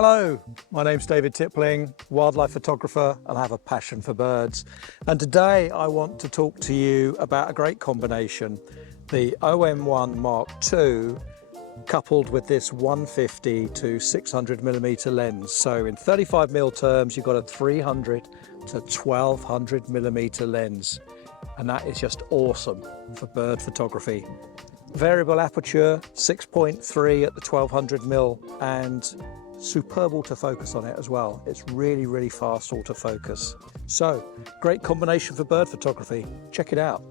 Hello, my name's David Tippling, wildlife photographer, and I have a passion for birds. And today I want to talk to you about a great combination, the OM-1 Mark II coupled with this 150 to 600mm lens. So in 35mm terms, you've got a 300 to 1200mm lens. And that is just awesome for bird photography. Variable aperture, 6.3 at the 1200mm, and superb autofocus on it as well. It's really fast autofocus. So, great combination for bird photography. Check it out.